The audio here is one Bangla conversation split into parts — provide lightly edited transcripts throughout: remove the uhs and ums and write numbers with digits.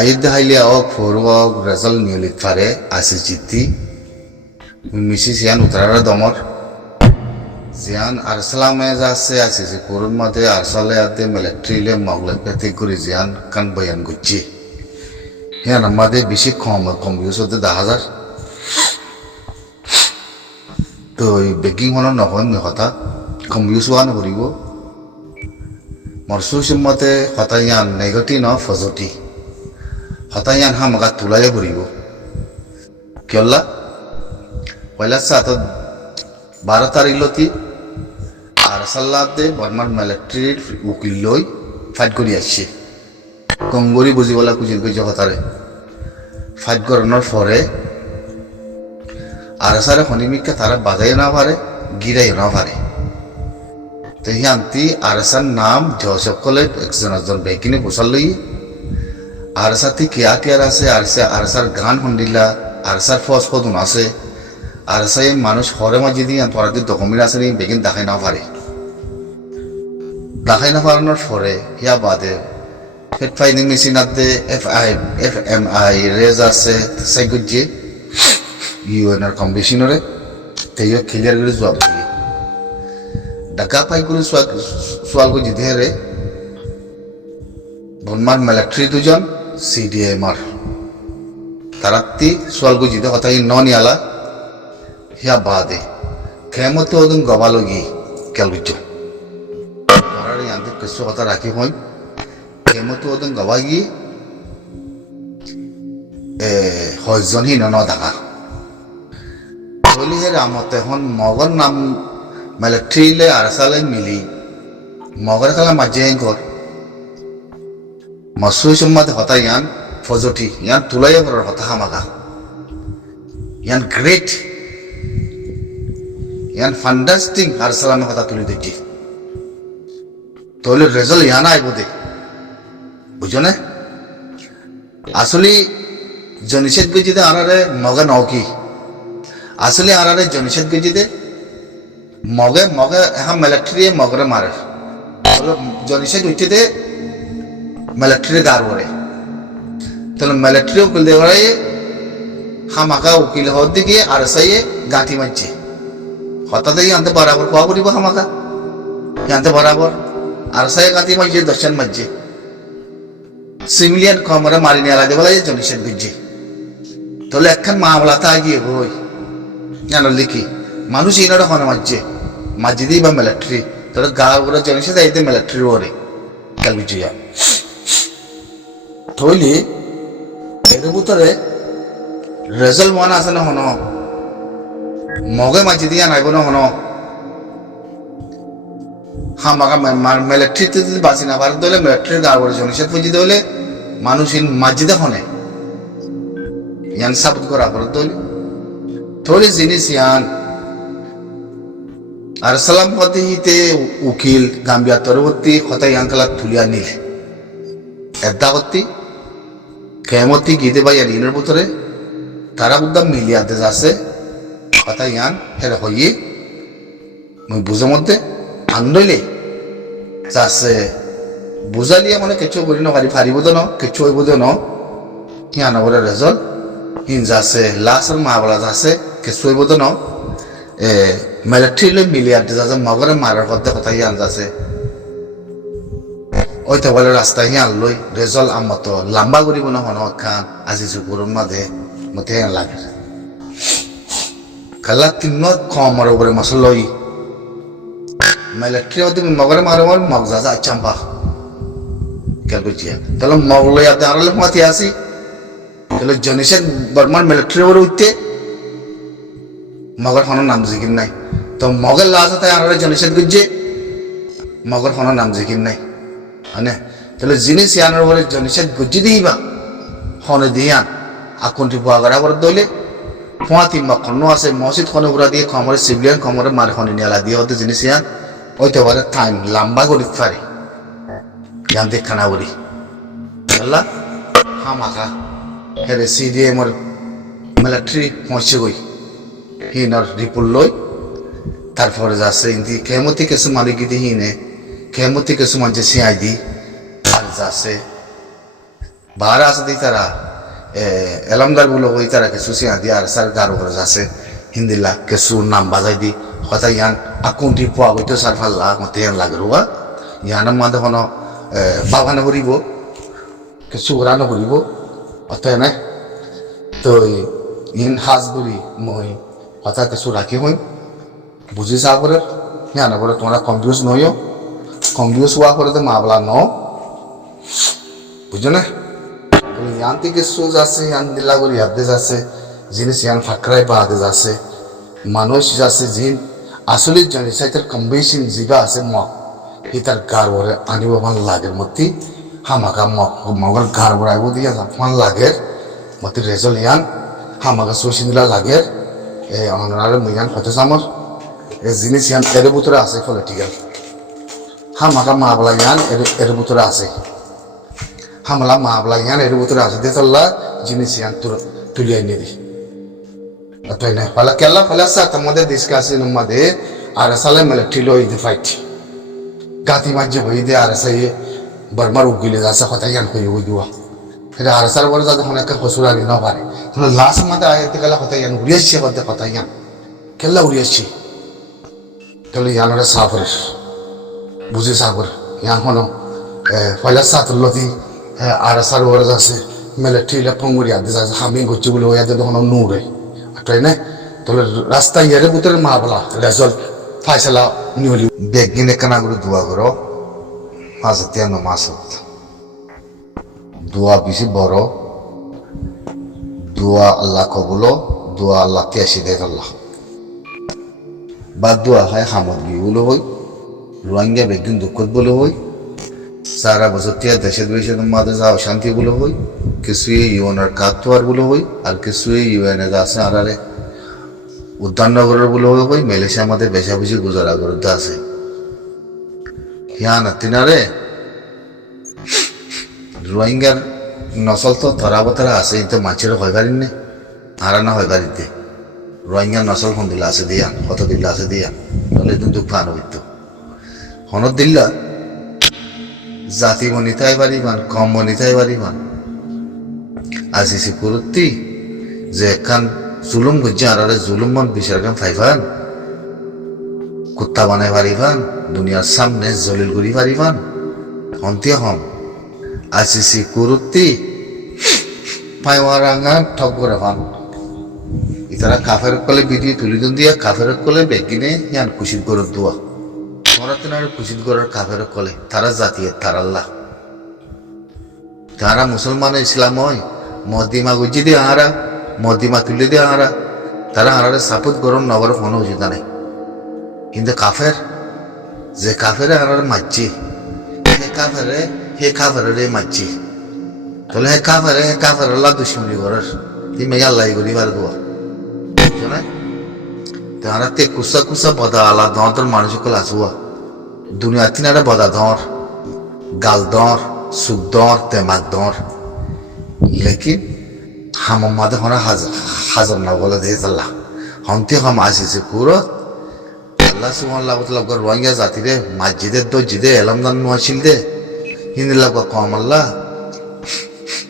হাইদ হাইলে ওক ফোরওক রেজাল্ট নিয়লিত ফারে আছে জিতি মিশি সিয়ান উতরার দমর জিয়ান আরসালামে যাচ্ছে আছে যে করুন মাঝে আরসালে আতে মিলিটারিলে মগলে পেতে করে জিয়ান কান বয়ান করছি হ্যাঁ আমাদের বেশি কম ইউজ হতে 10,000 তো এই বেকিং হলো নখন কথা কম ইউজ হওয়া নকরিব মরসুস মতে হতাইয়ান নেগেটিভ ন পজিটিভ হতাইয়ান হামাকা তুলাই করিব কিয়লা পয়লা সাত 12 তারিখ লতি আরসাল্লাতে বর্মার মিলিটারির উকিল লই ফাইট করি আসছে কঙ্গরি বুঝিবলা কুচিন কইছে হতারে ফাইট করানোর পরে আরসারে হনিমিকা তারা বাজাই না পারে গিরাই না পারে তো হিয়ান্তি আরসার নাম সকলে একজন বেকিনে পোষাল লই আরসাতি কেয়া কেয়ার আছে আরসার গান হন্ডিলা আরসার ফস কদুন আছে আরসাই মানুষ হরে মাঝে দিয়ে পরাদির ডকুমেন্ট আছে নি বেকিন দেখাই না পারে দেখাই না পারানোর পরে হিয়া বাদে ফেট ফাইনিং মেশিন আছে FMI রেজ আছে সাইগুজি ইউএনআর কম্বিশনরে তেইও ক্লিয়ার করে জবাব দিয়ে ঢাকা পাই করে সোয়াল কো জিতে রে বনমার মিলিটারি দুজন CDMR তারাত্তি সোয়াল কো জিতে হতাই ননিয়ালা হিয়া বাদে খেমতে ওদিন গবালগি কেলবিচো ধরারে আনতে কিছু কথা রাখি হই খেমতে ওদিন গবাগি হয়জন হি ন ঢাকা হলিহের আমতে হন মগর নাম মিলিটারিলে আরসালে মিলি মগর খালা মাঝে ঘর মসুই সম্মাতে হতা ইয়ান ফজটি ইয়ান তুলাই করার হতা হামাকা ইয়ান গ্রেট ইয়ান ফ্যান্টাস্টিক আরসালামের কথা তুলে দিচ্ছি তাহলে রেজাল্ট ইয়ান আইব দে বুঝো না আসলে জনিষেধ গজিতে আনারে মগা নকি আসলে আনারে জনিষেধ গজিতে মগে এখন মিলিটারি মগরে মারে জনিষেধ উঠিতে মিলিটারি গার করে তাহলে মিলিটারি উকিল দেওয়ারে হামাকা উকিল হওয়ার দিকে আর সাইয়ে গাঁঠি মারছে হঠাৎ আনতে বরাবর কোয়া করিব হামাকা আনতে বরাবর আর সাইয়ে গাঁঠি মারছে দর্শন মারছে সিভিলিয়ান কমরে মারি নিয়ে আলাদা বলা জনিষেধ গজি তাহলে একখান মামলাতে আগিয়ে বই জানো লিখি মানুষ ইনারা হনে মাঝে দিয়ে বা মিলিটারি তোর গা ওরা জনিষেধ আইতে মিলিটারি ওরে কালবিজিয়া থইলি এর ভিতরে রেজাল্ট মনে আছে না হন মগে মাঝে দিয়ে আনাইব না হন হামাকা মিলিটারিতে যদি বাঁচি না পারে তাহলে মিলিটারির গা ওরে জনিষেধ পুঁজি দিলে মানুষ মাঝিদে হনে ইয়ান সাবুত করা করে থইলি জিনিস ইয়ান আরসালাম পদ্ধতিতে উকিল গাম্বিয়া তরবর্তী হতাই আঙ্কালা তুলিয়া নিলে এদা করতি কেমতি গীতে বা ইয়ার ভিতরে তারা উদ্যাম মিলিয়াতে যাচ্ছে হতাই ইয়ান হেরে হইয়ে মই বুঝার মধ্যে আন্দোলে যাচ্ছে বুঝালিয়ে মানে কিছু করি না ফারিব তো ন কিছু হইব তো ন হিয়ান বলে রেজাল্ট হিন যাচ্ছে লাস্ট মাহবলা যাচ্ছে কিছু হইব তো ন মিলিটারি মিলিয়াতে যাচ্ছে মগরে মারার কথা ইয়ান যাচ্ছে ওইটা বলে রাস্তা হিয়ান লই রেজাল্ট আমার তো লম্বা করিব না হন খান আজি জুকুরুন মাঝে মতে লাগে খালা তিন কমর উপরে মশল লই মিলিটারি তুমি মগরে মারবার মগ যা চাম্পা কেন বুঝিয়া তাহলে মগ লই আতে আরলে মাতি আসি তাহলে জনিষেধ বর্মার মিলিটারি ওর উঠতে মগর হন নাম জিকির নাই তো মগের লাশ তাই আনারে জনিষেধ গুজে মগর হন নাম জিকির নাই হ্যাঁ তাহলে জিনিস ইয়ানোর বলে জনিষেধ গুজি দিবা হনে দিয়ান আকুন্টি বুয়াগড়া করে দলে পোঁয়াতি মক্ষণ আছে মসজিদ খনে উড়া দিয়ে খমরে সিভিলিয়ান খমরে মারে খনে নিয়ালা দিয়ে হতে জিনিস ইয়ান ওইতে পারে টাইম লম্বা করি পারে ইয়ান দেখানা বলি আল্লাহ হামাকা হেরে CDMR মিলিটারি পৌঁছে গই হিনার রিপোর্ট লই তারপরে যাচ্ছে ইন্দি কেমতি কিছু মারি গিয়ে হিনে কেমতি কিছু মাঝে সিঁয়াই দি আর যাচ্ছে বাহারা আছে দি তারা এলামদার গুলো ওই তারা কিছু সিয়া দিয়ে আর স্যার গারো করে আছে হিন্দিলা কিছু নাম বাজাই দি কথা ইয়ান আকুন্টি পোয়া হইতো সার ফাল্লা মতে ইয়ান লাগে রোয়া ইয়ানের মাঝে কোনো বাগানে করিব কিছু ওরানো করিব অতএব নাই তো ইন হাজ বলি মই কথা কিছু রাখি হই বুঝি চা করে ইয়ান করে তোমরা কনফিউজ নইও কনফিউজ হওয়া করে তো মাবলা ন বুঝছো না ইয়ান থেকে সোজ আছে ইয়ান দিলা করে ইয়াদে যাচ্ছে জিনিস ইয়ান ফাকরাই পাহাতে যাচ্ছে মানুষ যাচ্ছে জিন আসলে জানি সাইতের কম বেশি জিগা আছে মগ তার গার ভরে আনিব ভাল লাগের মতি হামাকা মগর গার ভরাইব দিয়া ভাল লাগের মতি রেজল ইয়ান হামাকা সসি দিলা লাগের অনারে মুইয়ান কত সামর এই জিনিস ইয়ান এর ভিতরে আছে ফলে ঠিক আছে হামাকা মাবলা ইয়ান এর ভিতরে আছে হামলা মাবলা ইয়ান এর ভিতরে আছে দেতল্লা জিনিস ইয়ান তুলিয়ে নিয়ে দি তাই না ফলে কেলা ফলে সাথে মধ্যে ডিসকাসি মধ্যে আর সালে মেলে ঠিলো ইদি ফাইট গাতি মাঝে হয়ে দে আর সাই বর্মার উগিলে যাচ্ছে কথা ইয়ান হয়ে হয়ে দিওয়া এটা আর সার বলে যাতে অনেক কসুরারি না পারে তাহলে লাস্ট মধ্যে আয়তে গেলে কথা ইয়ান উড়িয়েছে বলতে কথা ইয়ান কেলা উড়িয়েছি তাহলে ইয়ানোরে সাফর বুঝে সাফর ইয়ান হনো পয়লা সাতুল্লতি আর সার বলে যাচ্ছে মেলে ঠিলে পঙ্গুরি আদে যাচ্ছে হামি গচ্ছি বলে হয়ে যাতে হনো নূরে তাই না তাহলে রাস্তা ইয়ারে ভিতরে মা বলা রেজল্ট ফাইসলা নিউলি বেগিনে কানাগুলো দোয়া করো হাজার মাসত দোয়া বেশি বড় দোয়া আল্লাহ কবুলো দোয়া আল্লাহ তিয়াসি দেয় আল্লাহ বা দোয়া হয় হামদ বলে হই রোহিঙ্গা বেগিন দুঃখত বলে হই সারা বছর তিয়া দেশের দেশের মাঝে যাও শান্তি বলে হই কিছুই ইউএনের কাতুয়ার বলে হই আর কিছুই ইউএনে আছে আরারে উদ্যাননগরের বলে হই মালয়েশিয়া আমাদের বেশাবেশি গুজারা করতে আছে হিয়ান তিনারে রোহিঙ্গার নসল তো ধরা বতরা আছে কিন্তু মাছের হয় পারিন নে হারা না হয় পারিতে রোহিঙ্গার নসল কোন দিলা আছে দিয়া কত দিল্লা আছে দিয়া তাহলে কিন্তু দুঃখ আনো হইতো হনত দিল্লা জাতি বনিতাই পারিবান কম বনিতাই পারিবান আজিসি কুরুত্তি যে এখান জুলুম গুজ্জে আরারে জুলুম মন বিচার কাম ফাইবান কুত্তা বানাই পারিবান দুনিয়ার সামনে জলিল করি পারিবান হন্তিয়া হম আজিসি কুরুত্তি পাইওয়ারাঙ্গা ঠক করে পান ইতারা কাফের কলে ভিডিও তুলি দিয়া কাফের কলে বেগিনে ইয়ান কুশিত করে দোয়া মরাতনার কুশিত করার কাফের কলে তারা জাতীয় তারাল্লাহ তারা মুসলমান ইসলাম হয় মদিমা গুজি দিয়ে আহারা মদিমা তুলে দিয়ে আহারা তারা আহারে সাপোর্ট গরম নগর কোনো উচিত নাই কিন্তু কাফের যে কাফেরে আহারে মারছি হে কাফেরে মারছি তাহলে হে কাফের আল্লাহ দুশ্মনী করার এই মেয়ে আল্লাহ করি বার দোয়া বুঝছো না তারা তে কুসা বদা আল্লাহ দর মানুষ কল আসুয়া দুনিয়া তিনারা বদা ধর গাল দর সুখ দর তেমাক দর লেকিন হামাম মাদে হনা হাজার না বলে দিয়ে আল্লাহ হন্তি হাম আসিছে কুরত আল্লাহ সুবহানাহু ওয়া তাআলা রোহিঙ্গা জাতিরে মসজিদের দজিদে এলামদান নওয়াছিল দে হিন্দিলা কম আল্লাহ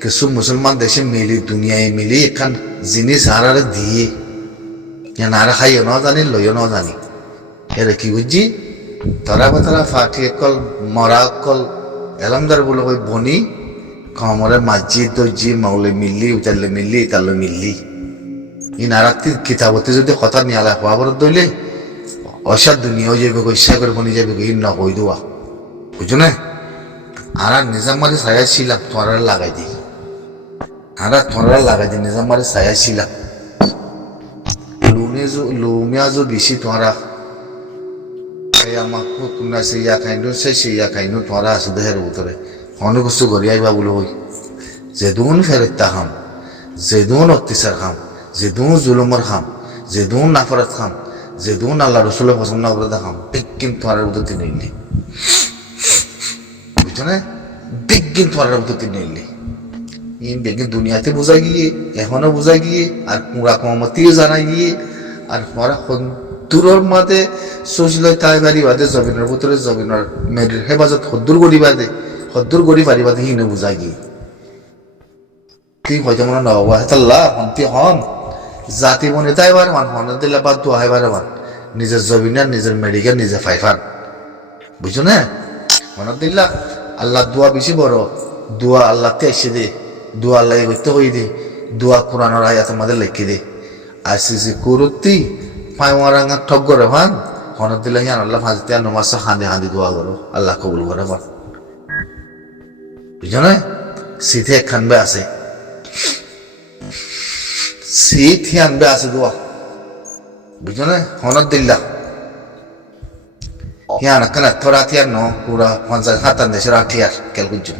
কিছু মুসলমান দেশে মিলি দুনিয়ায় মিলি এখান জিনিস হারারে দিয়ে নারা খাইও ন জানি লইও ন জানি এর কি বুঝছি তারা ফাটি কল মরা কল এলামদার বলে ওই বনি কমরে মসজিদ দর্জি মাউলে মিললি উতারলে মিললি ইতারলে মিললি ই নারাত্তি কিতাবতে যদি কথা নিয়ালা হওয়ার দইলে অসার দুনিয়াও যাবে ইচ্ছা করে বনি যাবে ই ন কই দেওয়া বুঝছো না আর নিজাম মাঝে ছায়া ছিলাম তোমার লাগাই দিই তোমরা লাগাই দিই নিজাম মাঝে ছায়া ছিলাম লুমিয়াজো বেশি তোমরা আমাকে কোনা সিয়া খাইনো সে সিয়া খাইনো তোমরা আছে দেহের ভিতরে অনেক কিছু করি আইবা বলে হই যেদুন ফেরত খাম যেদুন অত্যাচার খাম যেদুন জুলুমর খাম যেদুন নাফরত খাম যেদুন আল্লাহ রসুলের পছন্দ করে দেখাম বিজ্ঞান তোমার ভিতর তিনি নিলি বুঝছো না বিজ্ঞান তোমার ভিতর তিনি নিলি ই বিজ্ঞান দুনিয়াতে বোঝা গিয়ে এখনো বোঝা গিয়ে আর পুরা কমতিও জানা গিয়ে আর তোমার দূরের মাঝে সজলয় তাই বাড়ি বাদে জমিনের ভিতরে জমিনের মেয়ের হেফাজত হদ্দুর গড়ি বাদে হদ্দুর গড়ি বাড়ি বাদে হিনে বোঝা গিয়ে তুই হয়তো মনে নবাবা হেতাল্লাহ হন্তি হন জাতি মনে তাই বার মান হন দিলে বা দোয়া হয় বারে মান নিজের জবিনা নিজের মেডিকেল নিজে ফাইফান বুঝছো না মনে দিল্লা আল্লাহ দোয়া বেশি বড় দোয়া আল্লাহতে এসে দে দোয়া আল্লাহ করতে হই দে দোয়া কোরআনের আয়াত আমাদের লিখে দে আসিসি কুরুত্তি পায়মারাঙ্গা ঠগ করে ভান হনত দিলে হিয়ান আল্লাহ ফাঁসতে আর নমাজ হাঁদি হাঁদি দোয়া করো আল্লাহ কবুল করে ভান বুঝছো না শীতে খানবে আছে শীত হিয়ানবে আছে দোয়া বুঝছো না হনত দিল্লা হিয়ান কানা তোরা থিয়ার ন পুরা 50-57 দেশের আঠিয়ার কেল বুঝছো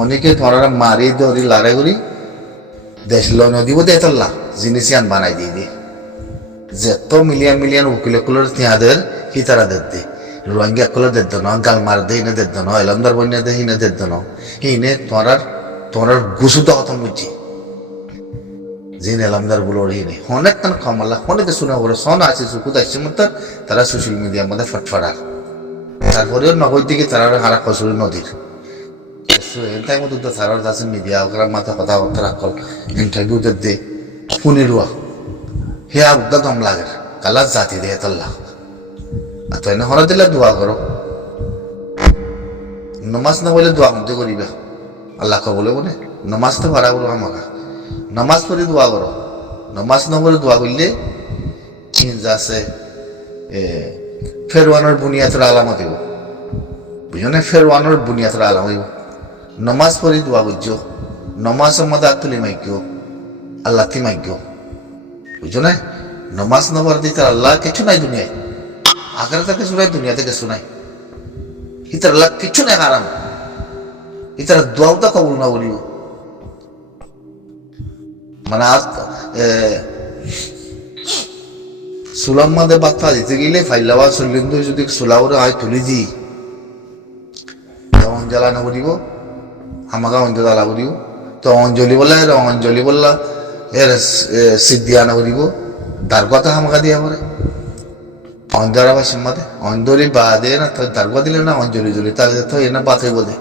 অনেকে তোরা মারি দৌড়ি লড়াই করি দেশ লোন দিব দে তোল্লা জিনিস ইয়ান বানাই দিয়ে দে যত মিলিয়ন মিলিয়ন উকিল কুলোর তিহাদের হিতারা দে রোহিঙ্গা কুলো দে ন গাল মার দে হিনে দে ন এলমদার বন্যা দে হিনে দে ন হিনে তোরার গুসু তো হতম বুঝছি জিন এলমদার বুলোর হিনে অনেক কান কমাল্লা অনেকে শোনা করে সন আছে সুকুত আসছে মতো তারা সোশ্যাল মিডিয়ার মধ্যে ফটফটার তারপরেও নগর দিকে তারা হারা কসুরি নদীর তাই মতো তো তারার আছে মিডিয়া ওখানে মাথা কথাবার্তা রাখল ইন্টারভিউ দে পুনে রুয়া হে আবদা দম লাগে কালা জাতি দে তাল্লাহ আর তো এনে হরা দিলে দোয়া করো নমাজ না বলে দোয়া মধ্যে করিবা আল্লাহ বলে বলে নমাজ তো ভাড়া করো আমাকে নমাজ পড়ে দোয়া করো নমাজ না বলে দোয়া করলে আছে ফেরওয়ানোর বুনিয়াতের আলামত দিব বুঝো না ফেরওয়ানোর বুনিয়াতের আলামত দিব নমাজ পড়ি দোয়া বুঝছো নমাজের মধ্যে আত্মলি মাইক্য আল্লাহ তি মাইক্য বুঝছো না নমাজ নবার দিতে আল্লাহ কিছু নাই দুনিয়ায় আখেরাতে কিছু নাই দুনিয়াতে কিছু নাই ইতার আল্লাহ কিছু নাই হারাম ইতার দোয়াও তো কবুল না বলিব মানে সুলাম মাদে বাচ্চা দিতে গেলে ফাইলাবা চলিন্দ যদি সুলাওরে আয় তুলি দি জ্বালা না বলিব আমাকে অঞ্জলি আলা করিব তো অঞ্জলি বললা এর সিদ্ধি আনা করিব তার কথা আমাকে দিয়া পরে অঞ্জরা বা সিম্মাতে অঞ্জলি বাদে না তো দারগা দিলে না অঞ্জলি জলি তাহলে তো এনে বাতে বলে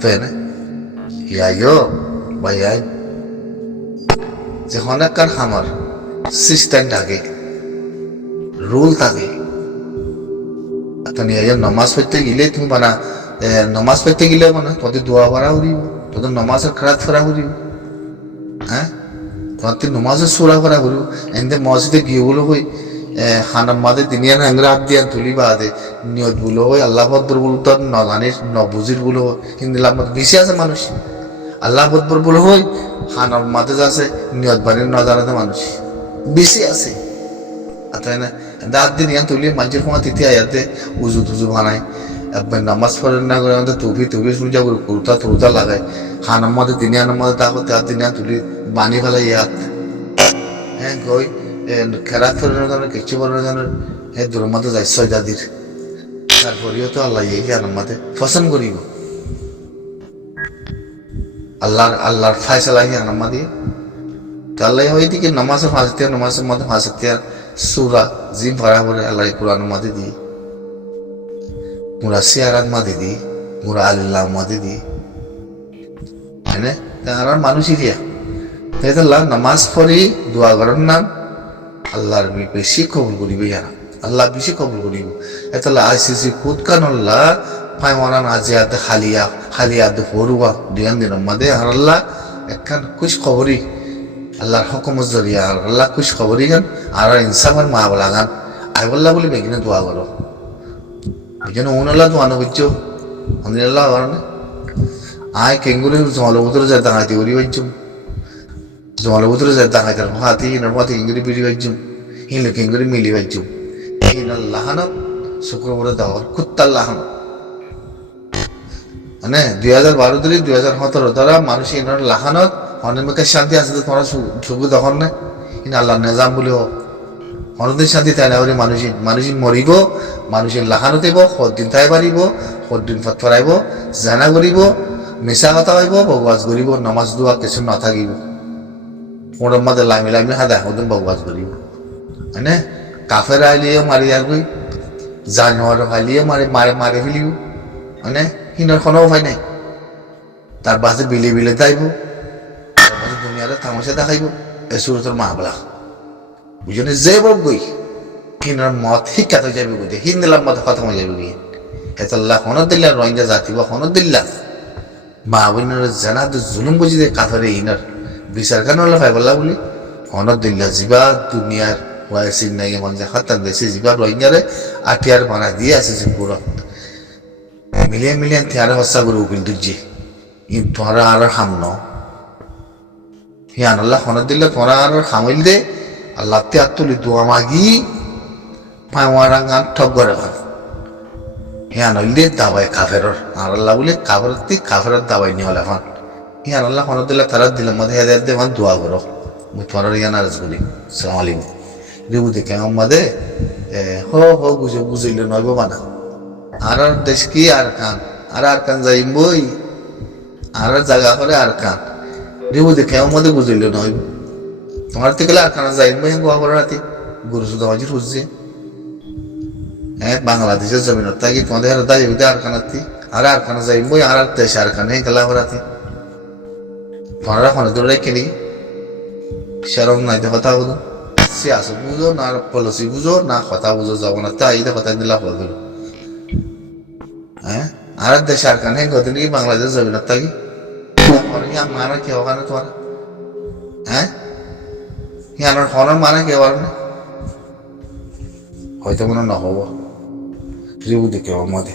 তো এনে ইয়াইও ভাই আই যখন একখান আমার সিস্টেম থাকে রুল থাকে তো নিয়ে নমাজ পড়তে গেলে তুমি বানা নমাজ পড়তে গেলে মানে তোদের দোয়া ভরা উড়িব তোদের নমাজের খারাপ ফেরা উড়িব হ্যাঁ তোদের নমাজের সোরা ভরা উড়িব এতে মসজিদে গিয়ে বলো হই খানার মাঝে দিনিয়া আংরা হাত দিয়া তুলি বাদে নিয়ত বলো হই আল্লাহ বদর বলো তোর নজানির নবুজির বলো হয় কিন্তু আমার বেশি আছে মানুষ আল্লাহ বদর বলো হই খানার মাঝে আছে নিয়ত বানির নজানাতে মানুষ বেশি আছে তাই না দাঁত দিন ইয়ান তুলি মানুষের সময় তিথি আয়াতে উজু টুজু বানায় নামাজ পড়েন না করে আমাদের টুপি সুজা করে কুর্তা টুর্তা লাগায় খানার মধ্যে দিনিয়ানের মধ্যে তাকে তার দিনিয়া তুলি বানি ফেলে ইয়াত হ্যাঁ গই খেরাত ফেরানোর জন্য কিছু ফেরানোর জন্য হ্যাঁ দূরের মধ্যে যায় সয়দাদির তারপরেও তো আল্লাহ এই আনার মধ্যে পছন্দ করিব আল্লাহর ফায়সালা আনার মধ্যে আল্লাহ ওইদিকে নামাজের ফাঁসিয়া নামাজের মধ্যে ফাঁসিয়া সুরা জিম ভরা ভরে আল্লাহ কোরআনের মধ্যে দিই মুরা সিয়ারাত মাঝে দিই মুরা আল্লাহ মাঝে দিই হ্যাঁ আর মানুষই দিয়া তাই তো নামাজ পড়ি দোয়া করার নাম আল্লাহর বেশি কবুল করিবে ইয়ারা আল্লাহ বেশি কবুল করিব এতলা আইসিসি কুদকানল্লাহ পায়মানা নাজিয়াতে খালিয়াতে হরুয়া দিয়ান দিনের মধ্যে আর আল্লাহ একখান খুশ খবরই আল্লাহর হুকুমের জরিয়া আল্লাহ খুশ খবরই গান আর ইনসাফের মা বলা গান আই বললা বলে বেগিনে দোয়া করো এই জন্য উনাল্লাহ দোয়া বুঝছো আলহামদুলিল্লাহ কারণে আয় কেঙ্গুরি জলভূতরে যায় দাঁড়াইতে উড়ি বাজুম জলভূতরে যায় দাঁড়াইতে হাতি হিনার পথে ইঙ্গুরি পিড়ি বাজুম হিনলে কেঙ্গুরি মিলি বাজুম হিনার লাহানত শুক্রবারে দেওয়ার কুত্তার লাহানত মানে 2012 ধরে 2017 তারা মানুষ এনার লাহানত অনেক শান্তি আছে তোমরা সুখ তখন না কিন্তু আল্লাহ নিজাম বলে অনেক শান্তি তাই না মানুষ মরিব মানুষের লাহানো দেব সদিন তাই পারিব সদিন ফটফরাইব জানা করিব মিছা কথা হইব বগবাজ করিব নমাজ দোয়া কিছু নাথাকিব ওর মধ্যে লামি লামি হাদা সদিন বগবাজ করিব হয়নে কাফের আইলিও মারি আর গই জানোয়ার আইলিও মারে ফেলিব হয়নে সিনার কোনো উপায় নাই তার বাসে বিলে বিলে যাইব, তার বাসে দুনিয়ারে তামাশা দেখাইব, এ সুরতর মা বলা বুঝলি যে বক গই কিনার মত শিক্ষা তো যাবে বুঝে হিন্দিলাম মত কথা হয়ে যাবে গিয়ে এতল্লাহ হনদ দিল্লা রোহিঙ্গা জাতি বা হনদ দিল্লা মা বোনের জানা তো জুলুম বুঝি দে কাথরে ইনার বিচার কেন হলো ভাই বললা বলি হনদ দিল্লা জিবা দুনিয়ার ওয়াইসিন নাই মন যা খাতান দেশে জিবা রোহিঙ্গারে আটিয়ার বানা দিয়ে আছে যে পুরো মিলিয়ন মিলিয়ন থিয়ারে হস্যা করে উকিল দুজি ই তোরা আর হাম ন হিয়ান আল্লাহ হনদ দিল্লা তোরা আর হামিল দে আল্লাহ তে আত্মলি দোয়া মাগি পাওয়ারাং আন ঠক করে ভাব হিয়ান হইলে দাবাই কাফেরর আর আল্লাহ বলে কাফেরতি কাফেরর দাবাই নিয়ে হলে এখন হিয়ান আল্লাহ হনদ দিল্লা তারা দিলাম মধ্যে হেদায়ত দে মান দোয়া করো মুই তোমার ইয়ান আরজ করি সালাম আলাইকুম রিবু দেখে আমাদে হো বুঝইলে নইব বানা আর দেশ কি আর কান যাইম বই আর জায়গা করে আর কান রিবু দেখে আমাদে বুঝইলে নইব তোমার থেকে আর কানা যাইম বই গোয়া করে রাতে গুরু সুদা মাঝির বুঝছে বাংলাদেশের জমিন থাকি তোমাদের দাঁড়িয়ে আর কানাতি আর কানা যাইম বই আর দেশে আর কানে গেলা করাতে তোমারা ফোনে দৌড়াই কিনি সেরকম নাই তো কথা বুঝো সে আসো বুঝো না পলিসি বুঝো না কথা বুঝো যাবো না তাই কথা দিলা বল আর দেশে আর কানে গদিন কি বাংলাদেশ যাবি না থাকি মানা কেউ কানে তোমার ইয়ানোর হনের মানে কেউ আর না হয়তো মনে নহব রিবু দেখে মধ্যে